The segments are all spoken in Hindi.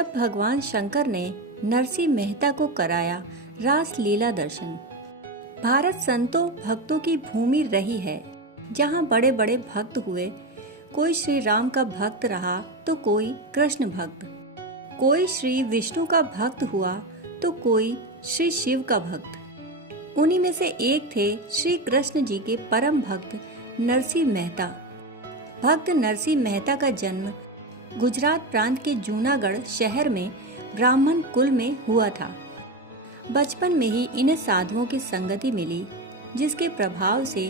जब भगवान शंकर ने नरसिंह मेहता को कराया रास लीला दर्शन। भारत संतों भक्तों की भूमि रही है, जहाँ बड़े बड़े भक्त हुए। कोई श्री राम का भक्त रहा तो कोई कृष्ण भक्त, कोई श्री विष्णु का भक्त हुआ तो कोई श्री शिव का भक्त। उन्हीं में से एक थे श्री कृष्ण जी के परम भक्त नरसिंह मेहता। भक्त नरसिंह मेहता का जन्म गुजरात प्रांत के जूनागढ़ शहर में ब्राह्मण कुल में हुआ था। बचपन में ही इन्हें साधुओं की संगति मिली, जिसके प्रभाव से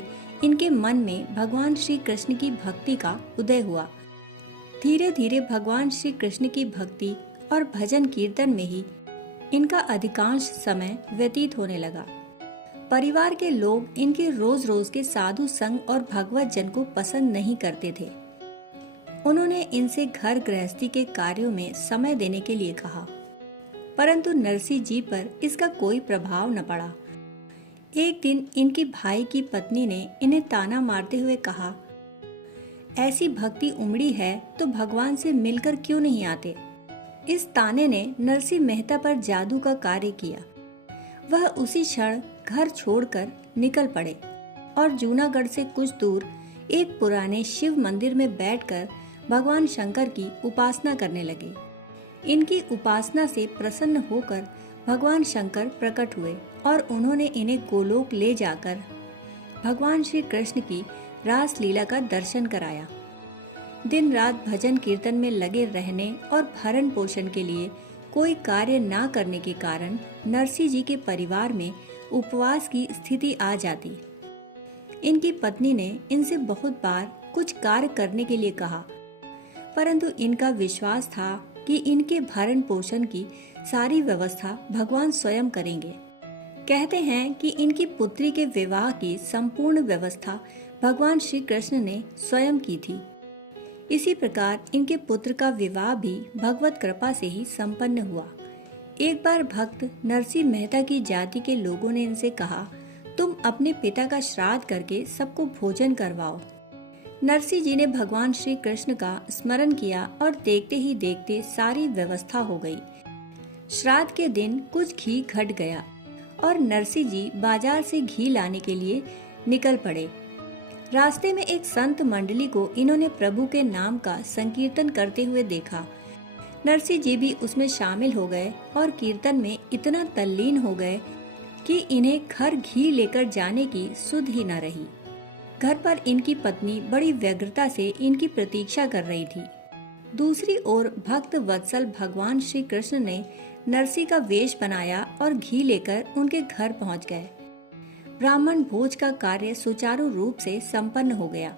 इनके मन में भगवान श्री कृष्ण की भक्ति का उदय हुआ। धीरे धीरे भगवान श्री कृष्ण की भक्ति और भजन कीर्तन में ही इनका अधिकांश समय व्यतीत होने लगा। परिवार के लोग इनके रोज रोज के साधु संग और भगवत जन को पसंद नहीं करते थे। उन्होंने इनसे घर गृहस्थी के कार्यों में समय देने के लिए कहा, परंतु नरसिंह जी पर इसका कोई प्रभाव न पड़ा। एक दिन इनकी भाई की पत्नी ने इन्हें ताना मारते हुए कहा, ऐसी भक्ति उमड़ी है तो भगवान से मिलकर क्यों नहीं आते। इस ताने ने नरसिंह मेहता पर जादू का कार्य किया। वह उसी क्षण घर छोड़कर निकल पड़े और जूनागढ़ से कुछ दूर एक पुराने शिव मंदिर में बैठकर भगवान शंकर की उपासना करने लगे। इनकी उपासना से प्रसन्न होकर भगवान शंकर प्रकट हुए और उन्होंने इन्हें गोलोक ले जाकर भगवान श्री कृष्ण की रास लीला का दर्शन कराया। दिन रात भजन कीर्तन में लगे रहने और भरण पोषण के लिए कोई कार्य न करने के कारण नरसिंह जी के परिवार में उपवास की स्थिति आ जाती। इनकी पत्नी ने इनसे बहुत बार कुछ कार्य करने के लिए कहा, परंतु इनका विश्वास था कि इनके भरण पोषण की सारी व्यवस्था भगवान स्वयं करेंगे। कहते हैं कि इनकी पुत्री के विवाह की संपूर्ण व्यवस्था भगवान श्री कृष्ण ने स्वयं की थी। इसी प्रकार इनके पुत्र का विवाह भी भगवत कृपा से ही संपन्न हुआ। एक बार भक्त नरसिंह मेहता की जाति के लोगों ने इनसे कहा, तुम अपने पिता का श्राद्ध करके सबको भोजन करवाओ। नरसिंह जी ने भगवान श्री कृष्ण का स्मरण किया और देखते ही देखते सारी व्यवस्था हो गई। श्राद्ध के दिन कुछ घी घट गया और नरसिंह जी बाजार से घी लाने के लिए निकल पड़े। रास्ते में एक संत मंडली को इन्होंने प्रभु के नाम का संकीर्तन करते हुए देखा। नरसिंह जी भी उसमें शामिल हो गए और कीर्तन में इतना तल्लीन हो गए कि इन्हें घर घी लेकर जाने की सुध ही न रही। घर पर इनकी पत्नी बड़ी व्यग्रता से इनकी प्रतीक्षा कर रही थी। दूसरी ओर भक्त वत्सल भगवान श्री कृष्ण ने नरसिंह का वेश बनाया और घी लेकर उनके घर पहुंच गए। ब्राह्मण भोज का कार्य सुचारू रूप से संपन्न हो गया।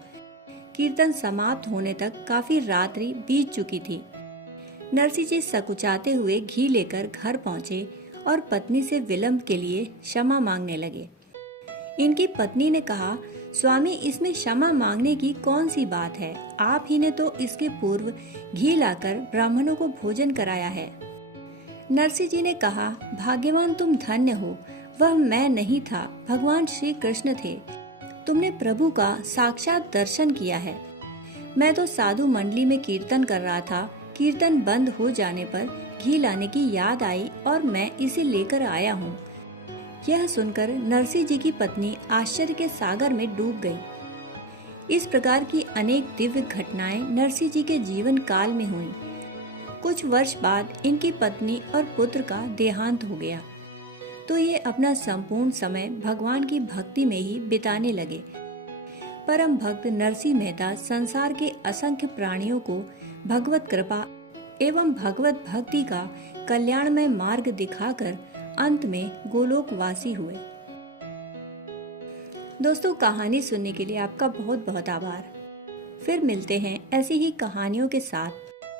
कीर्तन समाप्त होने तक काफी रात्रि बीत चुकी थी। नरसिंह जी सकुचाते हुए घी लेकर घर पहुंचे और पत्नी से विलंब के लिए क्षमा मांगने लगे। इनकी पत्नी ने कहा, स्वामी, इसमें क्षमा मांगने की कौन सी बात है। आप ही ने तो इसके पूर्व घी लाकर ब्राह्मणों को भोजन कराया है। नरसिंह जी ने कहा, भाग्यवान तुम धन्य हो, वह मैं नहीं था, भगवान श्री कृष्ण थे। तुमने प्रभु का साक्षात दर्शन किया है। मैं तो साधु मंडली में कीर्तन कर रहा था। कीर्तन बंद हो जाने पर घी लाने की याद आई और मैं इसे लेकर आया हूँ। यह सुनकर नरसिंह जी की पत्नी आश्चर्य के सागर में डूब गई। इस प्रकार की अनेक दिव्य घटनाएं नरसिंह जी के जीवन काल में हुई। कुछ वर्ष बाद इनकी पत्नी और पुत्र का देहांत हो गया, तो ये अपना संपूर्ण समय भगवान की भक्ति में ही बिताने लगे। परम भक्त नरसिंह मेहता संसार के असंख्य प्राणियों को भगवत कृपा एवं भगवत भक्ति का कल्याणमय मार्ग दिखाकर अंत में गोलोकवासी हुए। दोस्तों, कहानी सुनने के लिए आपका बहुत बहुत आभार। फिर मिलते हैं ऐसी ही कहानियों के साथ।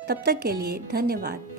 तब तक के लिए धन्यवाद।